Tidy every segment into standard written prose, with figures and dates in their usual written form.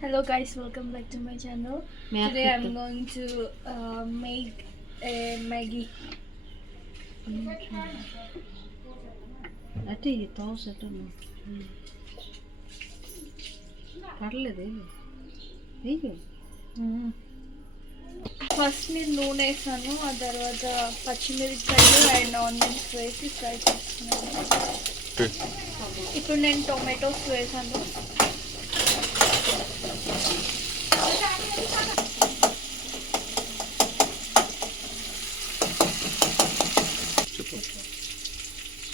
Hello guys, welcome back to my channel. Today I'm going to make a Maggie. అటు తోస పర్లేదు first నేను నూనె వేసాను, ఆ తర్వాత పచ్చిమిరపకాయలు అండ్ ఆనియన్స్ వేసి ఫ్రై చేస్తున్నాను. ఇప్పుడు నేను టొమాటోస్ వేసాను.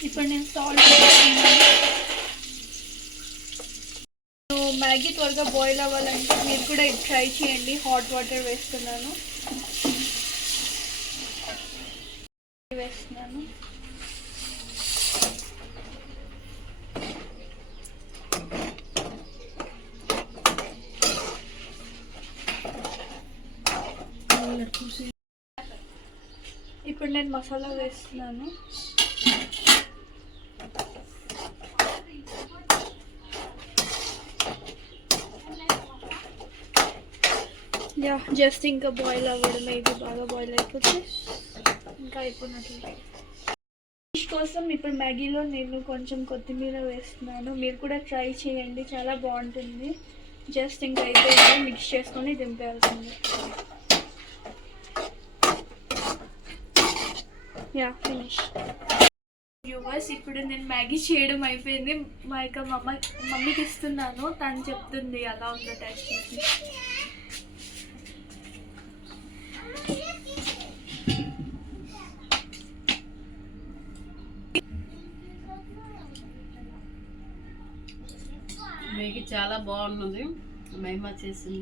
ఇప్పుడు నేను సాల్ట్ వేస్తున్నాను. మ్యాగీ త్వరగా బాయిల్ అవ్వాలంటే మీరు కూడా ట్రై చేయండి. హాట్ వాటర్ వేస్తున్నాను. ఇప్పుడు నేను మసాలా వేస్తున్నాను. యా జస్ట్ ఇంకా బాయిల్ అవ్వడం, ఇది బాగా బాయిల్ అయిపోతే ఇంకా అయిపోయినట్లు. ఫిష్ కోసం ఇప్పుడు మ్యాగీలో నేను కొంచెం కొత్తిమీర వేస్తున్నాను. మీరు కూడా ట్రై చేయండి, చాలా బాగుంటుంది. జస్ట్ ఇంకా అయిపోయింది, మిక్స్ చేసుకొని దింపేయాల్సింది. Yeah finish. వ్యూవర్స్, ఇప్పుడు నేను మ్యాగీ చేయడం అయిపోయింది. మా యొక్క మమ్మీకి ఇస్తున్నాను. తను చెప్తుంది ఎలా ఉందో టేస్ట్ చేసి. మ్యాగీ చాలా బాగున్నది. మహిమ చేసింది.